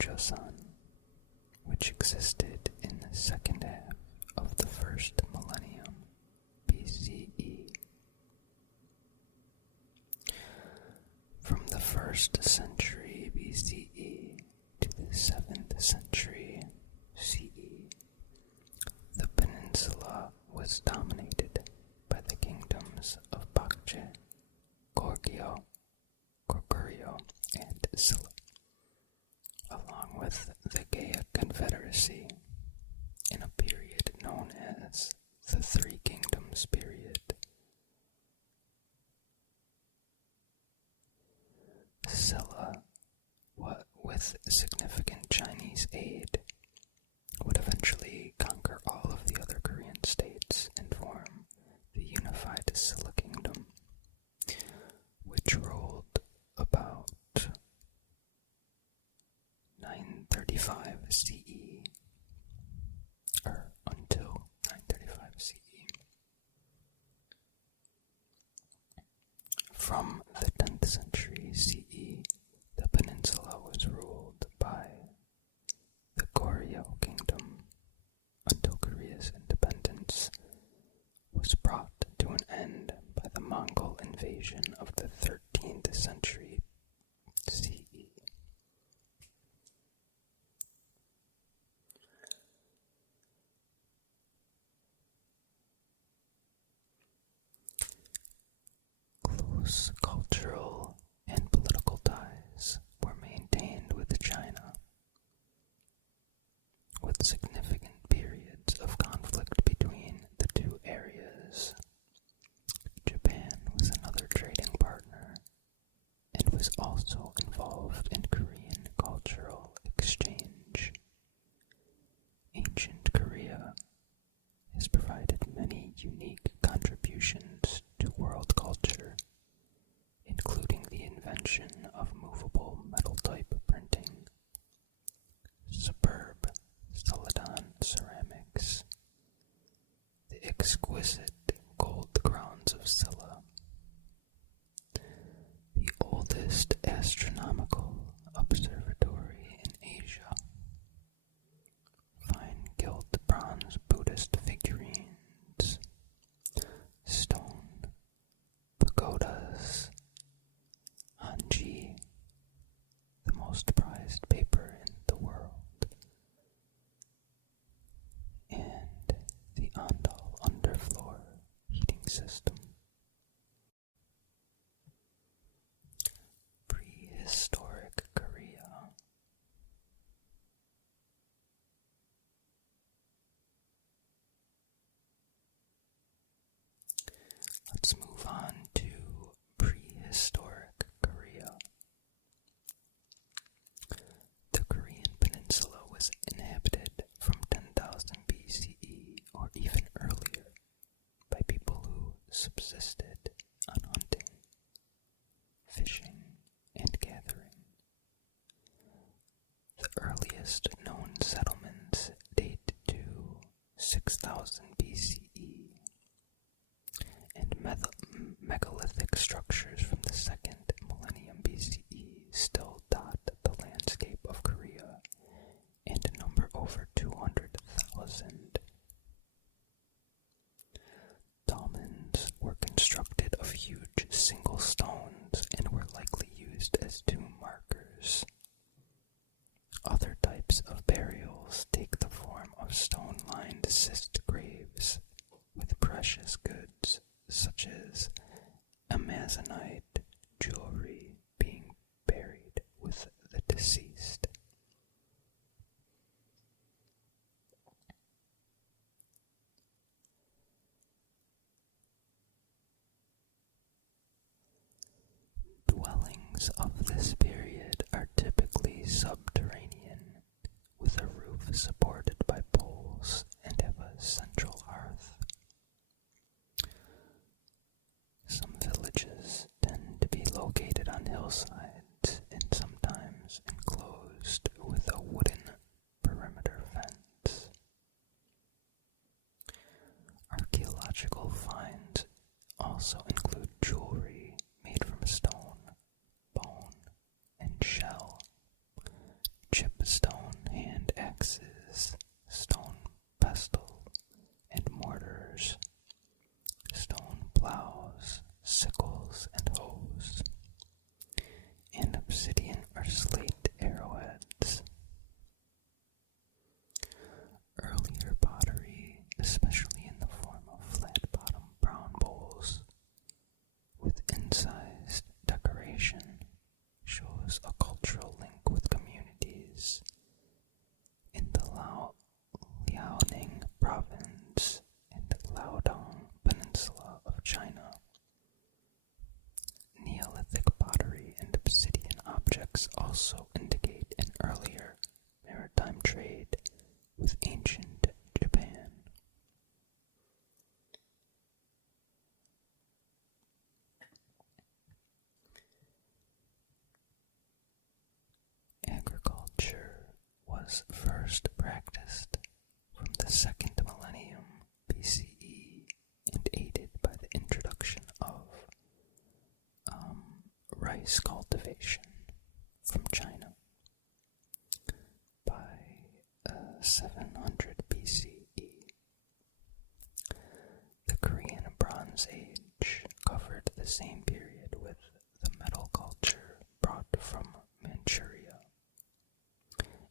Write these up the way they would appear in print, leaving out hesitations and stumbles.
Gojoseon, which existed in the second half of the first millennium BCE. From the 1st century BCE to the 7th century CE, the peninsula was dominated by the kingdoms of Baekje, Goryeo, and Silla, along with the Gaya confederacy, in a period known as the Three Kingdoms period. Silla, with significant Chinese aid, would eventually conquer all of the other Korean states and form the Unified Silla Kingdom, which ruled about 935 CE, or until 935 CE. From the 10th century CE, the peninsula was ruled by the Goryeo kingdom until Korea's independence was brought to an end by the Mongol invasion of the 13th century CE. Close cultural and political ties were maintained with China, with significant periods of conflict between the two areas. Japan was another trading partner and was also involved in Korean cultural exchange. Ancient Korea has provided many unique contributions to world culture, including the invention of movable metal-type printing, superb Celadon ceramics, the exquisite gold crowns of Silla, the oldest astronomical observatory in Asia, fine gilt bronze Buddhist figurines, stone pagodas, hanji, the most prized paper in the world, and the Andal underfloor heating system. Prehistoric Korea. Let's move on to prehistoric Korea. The Korean peninsula was inhabited from 10,000 BCE or even earlier by people who subsisted on hunting, fishing, and gathering. The earliest known settlements date to 6,000 BCE, and megalithic structures from the second millennium BCE still dot the landscape of Korea and number over 200,000. Dolmens were constructed of huge single stones and were likely used as tomb markers. Other types of burials take the form of stone-lined cist graves with precious goods such as Amazonite jewelry being buried with the deceased. Dwellings of this period are typically subterranean, with a roof supported by poles and have a central hearth. Some villages tend to be located on hillsides and sometimes enclosed with a wooden perimeter fence. Archaeological finds also include jewelry made from stone, bone, and shell, chips especially in the form of flat-bottom brown bowls with incised decoration, shows a cultural link with communities in the Liaoning province in the Liaodong peninsula of China. Neolithic pottery and obsidian objects also indicate an earlier maritime trade with ancient Japan. Agriculture was first practiced from the second millennium BCE and aided by the introduction of rice cultivation from China. By 700 BCE, the Korean Bronze Age covered the same period with the metal culture brought from Manchuria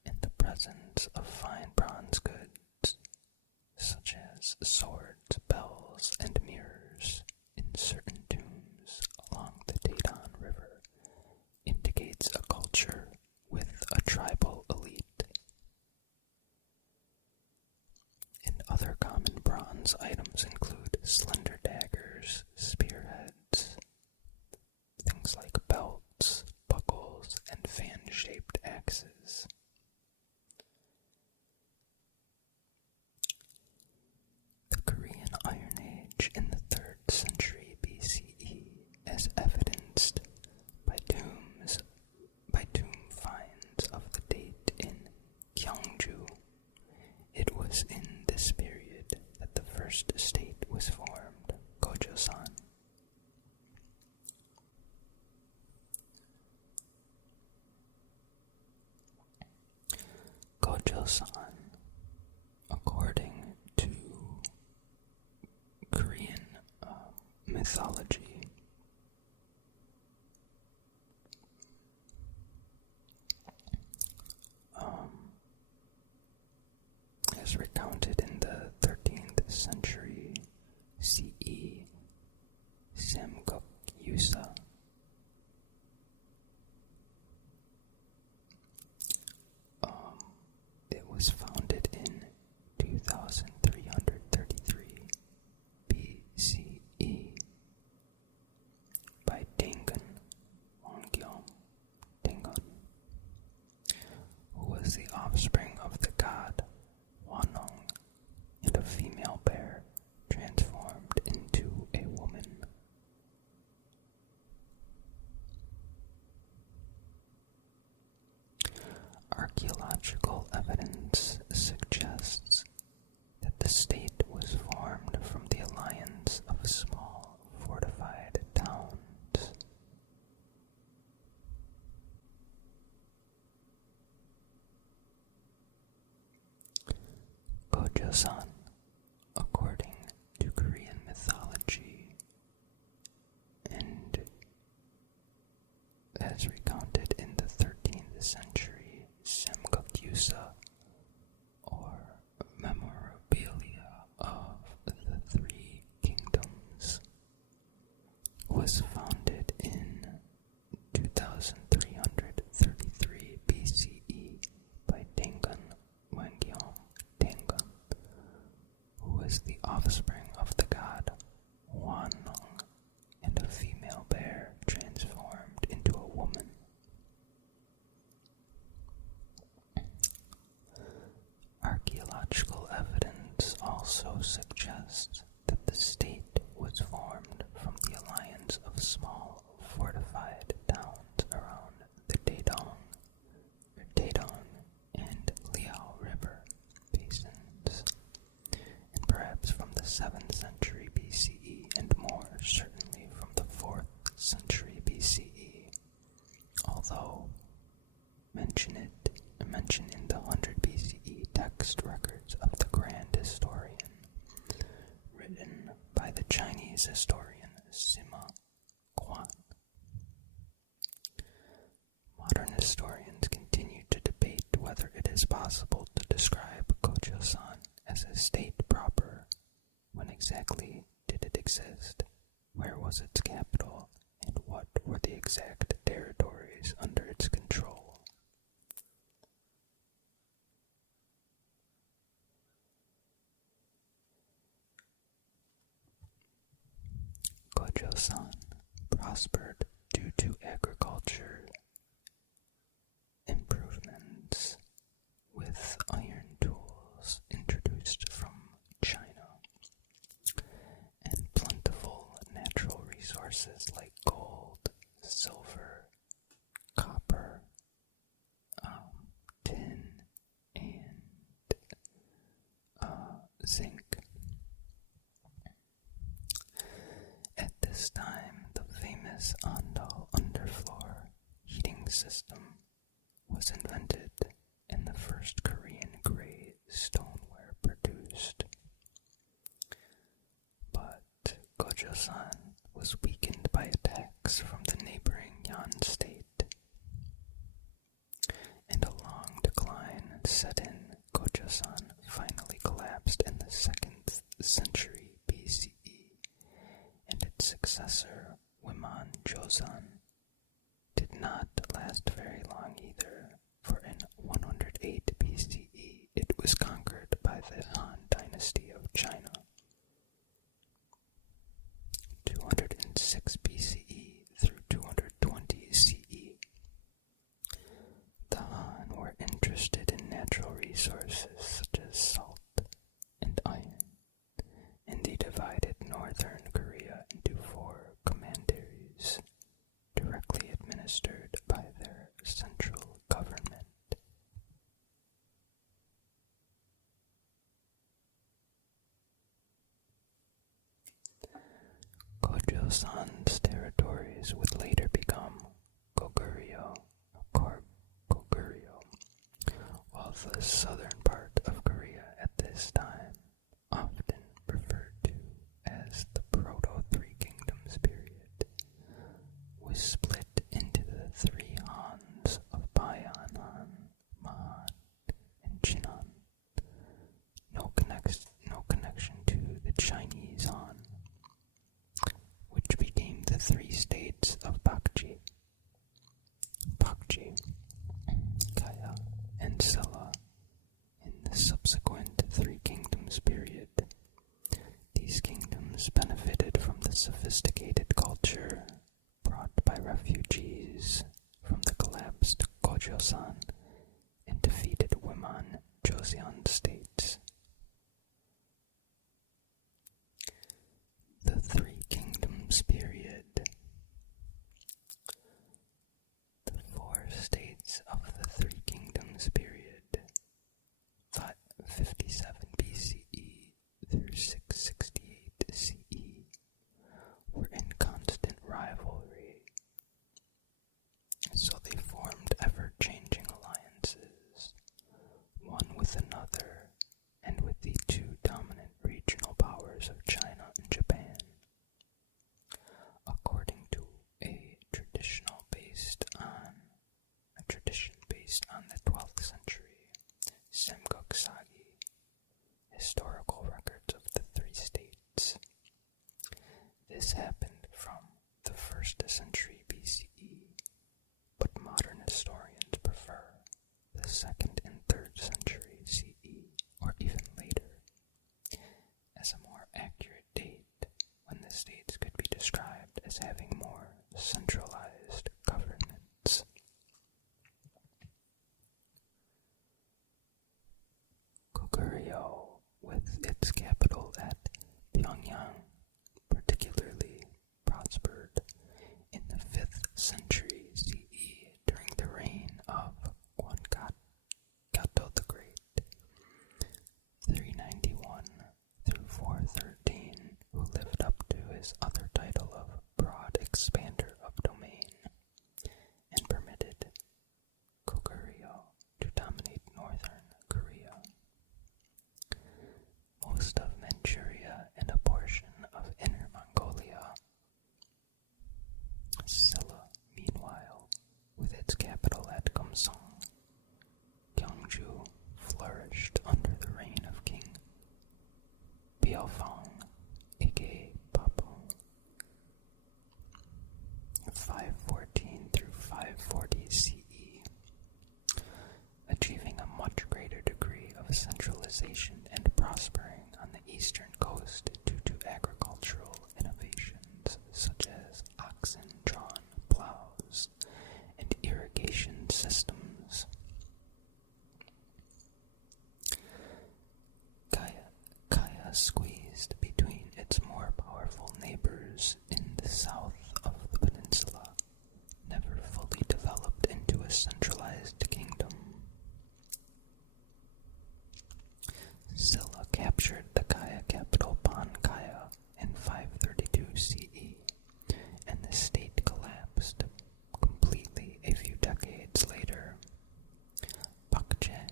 and the presence of fine bronze goods such as swords, bells, and mirrors in certain tombs along the Taedong River indicates a culture with a tribal elite. And other common bronze items include slender daggers, spearheads, things like belts, buckles, and fan-shaped axes. The Korean Iron Age in the 3rd century BCE, as evidenced by tomb finds of the date in Gyeongju. It was in this period that the first state was formed, Gojoseon. Gojoseon, according to Korean mythology, is recounted in the 13th century CE Samguk-yusa. It was founded in 2333 BCE by Daegon Daegon, who was the offspring of the god Hwanong and a female bear transformed into a woman. Archaeological evidence suggests that the state was formed from the alliance of small fortified towns. Gojoseon, according to Korean mythology, and as recounted in the 13th century Samguk-yusa, or Memorabilia of the Three Kingdoms, was founded in 2333 BCE by Daegon Daegon, who was the offspring of the god Hwanong and a female bear transformed into a woman. Archaeological evidence also suggests that the state was formed from the alliance of small fortified towns around the Taedong and Liao River basins, and perhaps from the 7th century BCE and more certainly from the 4th century BCE, although mention in the 100 BCE text records of the Grand Historian, written by the Chinese historian Sima Quan. Modern historians continue to debate whether it is possible to describe Gojoseon as a state proper, exist? Where was its capital? And what were the exact territories under its control? Gojoseon prospered due to agriculture improvements, with iron tools introduced from China, and plentiful natural resources like gold, silver, copper, tin, and zinc. At this time, the famous Andal underfloor heating system was invented and the first Korean gray stoneware produced. But Gojoseon was weakened by attacks from the neighboring Yan state, and a long decline set in. Gojoseon finally collapsed in the 2nd century BCE, and its successor, Wiman Joseon, did not last very long either, for in 108 BCE it was conquered by the Han dynasty of China. 206 BCE through 220 CE. The Han were interested in natural resources such as salt and iron, and they divided northern Korea into 4 commanderies, directly administered by their central government. Gojoseon's territories would later become Goguryeo, Goguryeo, while the southern part of Korea at this time, often referred to as the Proto-Three Kingdoms period, was split into the 3 Hans of Baekje, Mahan, and Jinan. No connection to the Chinese Han, which became the 3 states of Baekje, Gaya, and Silla in the subsequent 3 Kingdoms period. These kingdoms benefited from the sophisticated culture brought by refugees from the collapsed Gojoseon and defeated Wiman Joseon states. The 3 Kingdoms period. The 4 states of the 3 Kingdoms period, 57 BCE through 668 CE, were in constant rivalry, so they formed ever-changing alliances, one with another, and with the 2 dominant regional powers of China and Japan. According to a tradition based on the 12th century Samguk-sagi, historical records of the 3 states. This happened from the 1st century BCE, but modern historians prefer the 2nd and 3rd century CE, or even later, as a more accurate date when the states could be described as having more centralized governments. Goguryeo, with its capital at Pyongyang, particularly prospered in the 5th century CE during the reign of Gato the Great, 391 through 413, who lived up to his other title of Broad Expander of Domain, and permitted Goguryeo to dominate northern Korea. Most of of centralization and prospering on the eastern coast due to agricultural innovations such as oxen-drawn plows and irrigation systems. Gaya squeezed between its more powerful neighbors in the south of the peninsula, never fully developed into a centralized kingdom. Silla captured the Gaya capital Gaya in 532 CE, and the state collapsed completely a few decades later. Baekje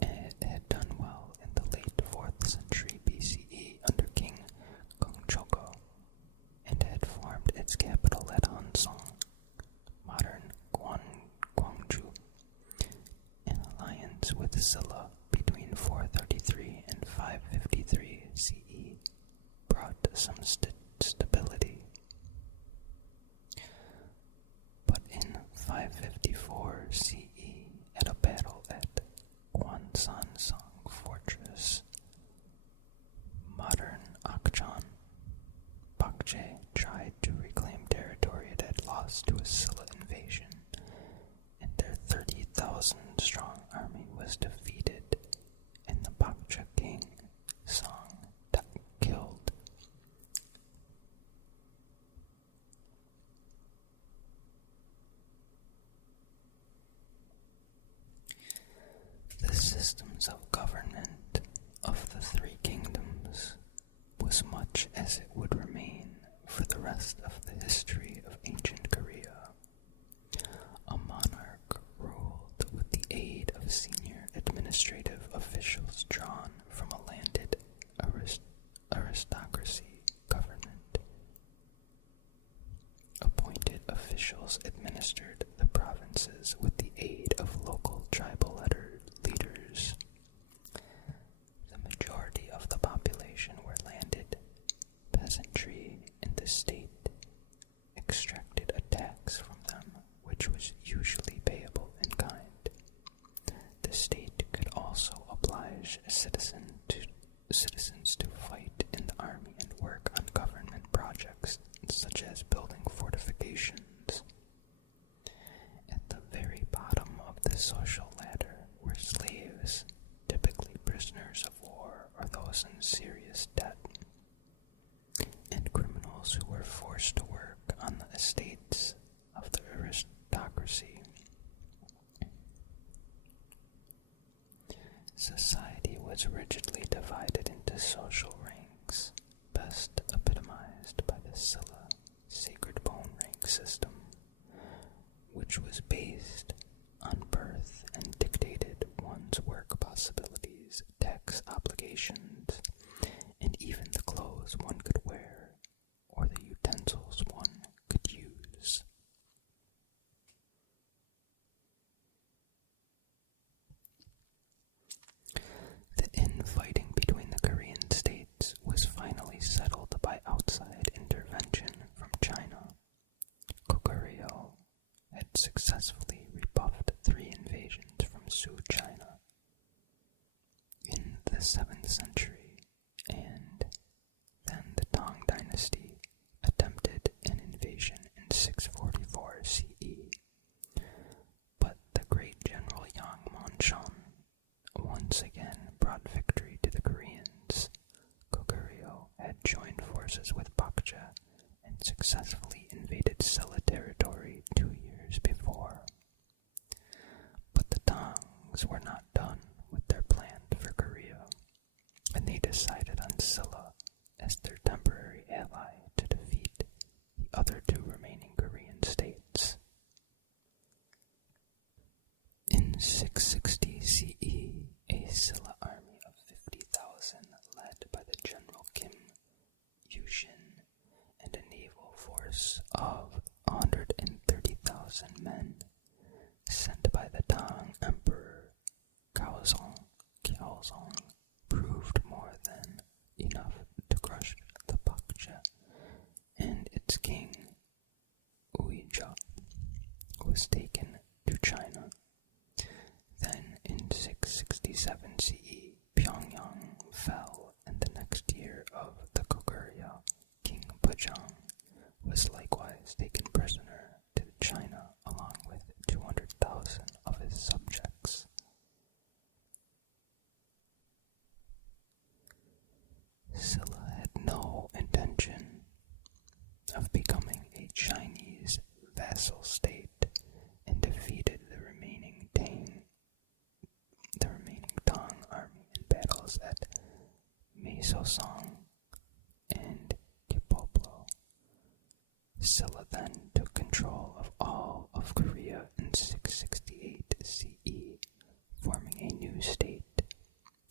had done well in the late 4th century BCE under King Gojoseon, and had formed its capital at Hansong, modern Gwangju. An alliance with Silla between 433 and 553 CE brought some stability. But in 554 CE, at a battle at Gwansansong Fortress, modern Akchan, Baekje tried to reclaim territory it had lost to a Silla invasion, and their 30,000-strong army was defeated, and the Baekje king, Song, killed. The systems of government of the three kingdoms was much as it would remain for the rest of the history of ancient Korea. A monarch ruled with the aid of senior administrative officials drawn from a landed aristocracy government. Appointed officials administered the provinces with the aid of local tribal leaders. The majority of the population were landed peasantry, and the state extracted a tax from them, which was usually payable in kind. The state could also oblige citizens to fight in the army and work on government projects, such as building fortifications. At the very bottom of the social ladder were slaves, typically prisoners of war or those in serious debt, and criminals who were forced to work on the estates of the aristocracy. Society was rigidly divided into social ranks, best epitomized by the Silla sacred bone rank system, which was based on birth and dictated one's work possibilities, tax obligations, and even the clothes one could wear or the utensils one could use. The infighting between the Korean states was finally settled by outside intervention from China. Goguryeo had successfully rebuffed 3 invasions from Su China in the 7th century, and then the Tang dynasty attempted an invasion in 644 CE. But the great general Yang Mongol once again brought victory to the Koreans. Goguryeo had joined forces with Baekje and successfully invaded Silla territory 2 years before. But the Tangs were not done with their plan for Korea, and they decided on Silla as their temporary ally to defeat the other 2 remaining Korean states. In 660 CE, a Silla army of 50,000, led by the general Kim Yushin, and a naval force of 130,000 men, sent by the Tang Emperor Gaozong, proved more than enough to crush the Baekje, and its king, Uija, was taken to China. Then, in 667 CE, capitals at Meisosong and Kipoplo. Silla then took control of all of Korea in 668 CE, forming a new state,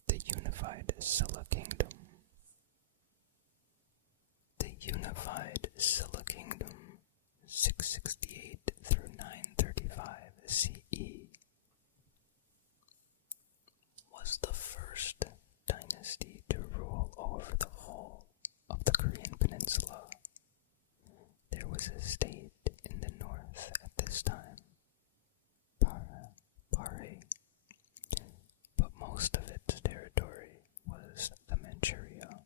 the Unified Silla Kingdom. The Unified Silla Kingdom, 668 through 935 CE, was the first dynasty to rule over the whole of the Korean peninsula. There was a state in the north at this time, Pare, but most of its territory was the Manchuria,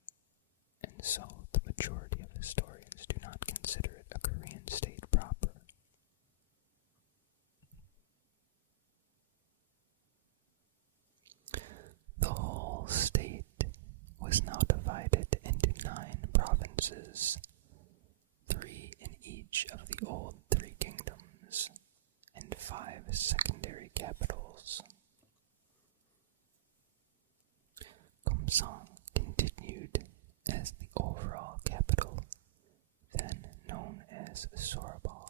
and so the majority of historians do not consider it a Korean state proper. The whole state was now divided into 9 provinces, 3 in each of the old 3 kingdoms, and 5 secondary capitals. Kumsang continued as the overall capital, then known as Sorobal,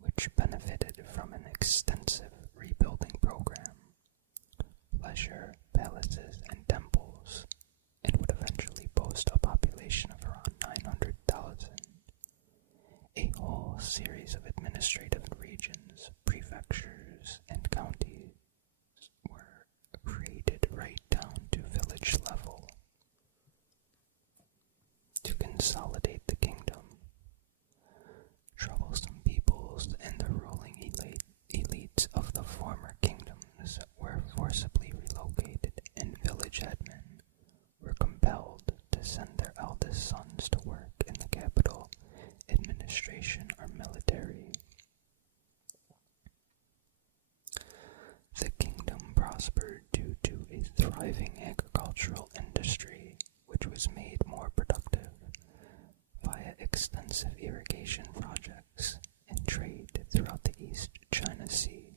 which benefited from an extensive rebuilding program, pleasure palaces and temples, and would eventually boast a population of around 900,000. A whole series of administrative regions, prefectures, and counties were created right down to village level. To consolidate the kingdom, troublesome peoples and the ruling elites of the former kingdoms were forcibly relocated, and village headmen were compelled to send their eldest sons to work in the capital, administration, or military. The kingdom prospered due to a thriving agricultural industry, which was made more productive via extensive irrigation projects and trade throughout the East China Sea.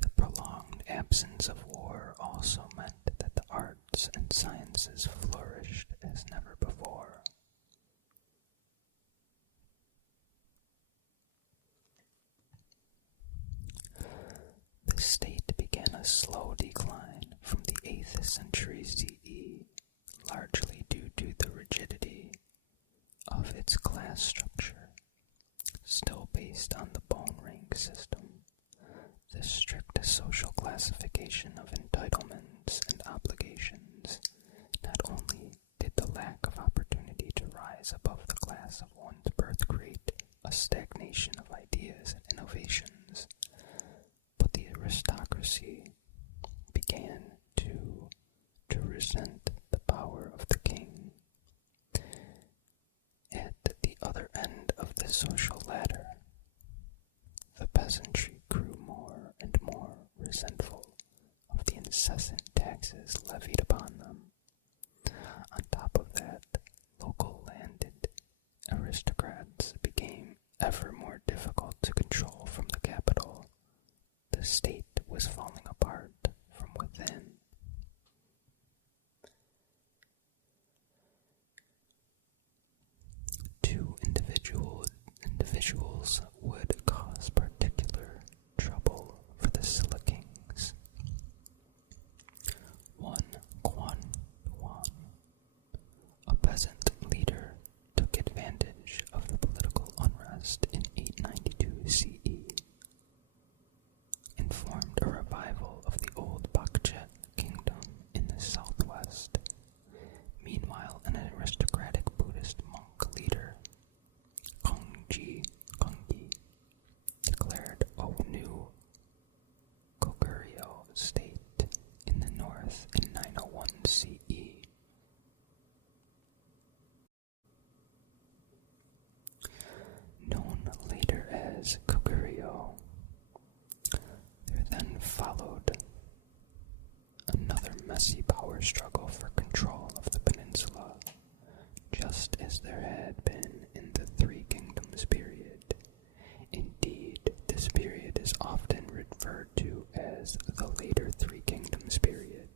The prolonged absence of war also meant that the arts and sciences flourished as never before. The state began a slow decline from the 8th century CE, largely due to the rigidity of its class structure, still based on the bone rank system. The strict social classification of entitlements and obligations. Not only did the lack of opportunity to rise above the class of one's birth create a stagnation of ideas and innovations, but the aristocracy began to resent the power of the king. At the other end of the social ladder, the peasantry grew more and more resentful of the incessant taxes levied upon them. On top of that, local landed aristocrats became ever more difficult to control from the capital. The state was falling apart from within. Two individuals would cause particular trouble for the Silla kings. One, Quan Yuan, a peasant leader, took advantage of the political unrest in 892 CE and formed a revival of the old Baekje kingdom in the southwest. Meanwhile, an aristocratic Buddhist monk leader, Gongyi, declared a new Goguryeo state in the north in 901 CE. Known later as Goguryeo, there then followed another messy power struggle for control of the peninsula, just as there had been in the Three Kingdoms period. Indeed, this period is often referred to as the later Three Kingdoms period.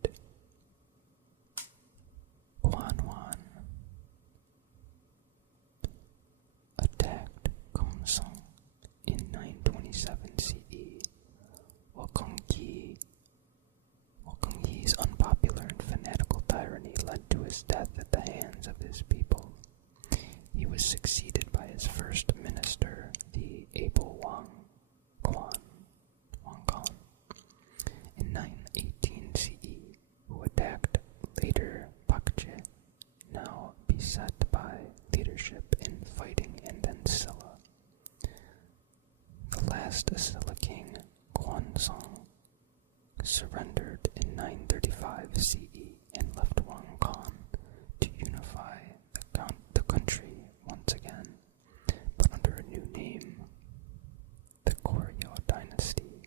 was succeeded by his first minister, the able Wang Kwan, in 918 CE, who attacked later Baekje, now beset by leadership in fighting, and then Silla. The last Silla king, Gyeongsong, surrendered in 935 CE and left Wang Kwan to unify the country once again, but under a new name, the Goryeo dynasty.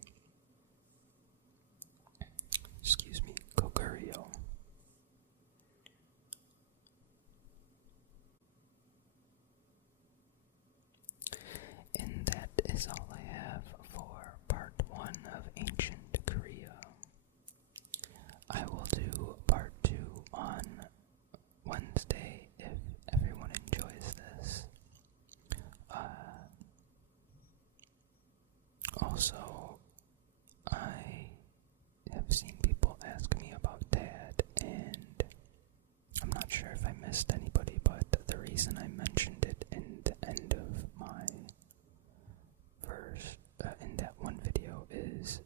Goguryeo. And that is all I have for part 1 of Ancient Korea. I will do part 2 on Wednesday if everyone enjoys this. Also, I have seen people ask me about Dad, and I'm not sure if I missed anybody, but the reason I mentioned it in the end of my verse in that one video is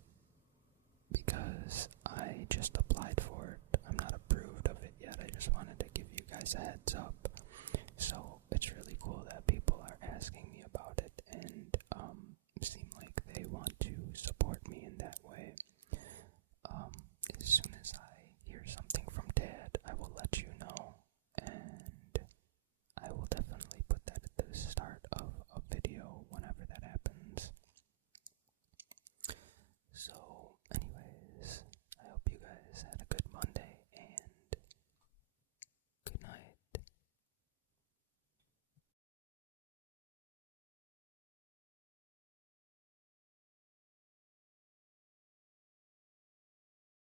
because I just applied for it. I'm not approved of it yet. I just wanted to give you guys a heads up.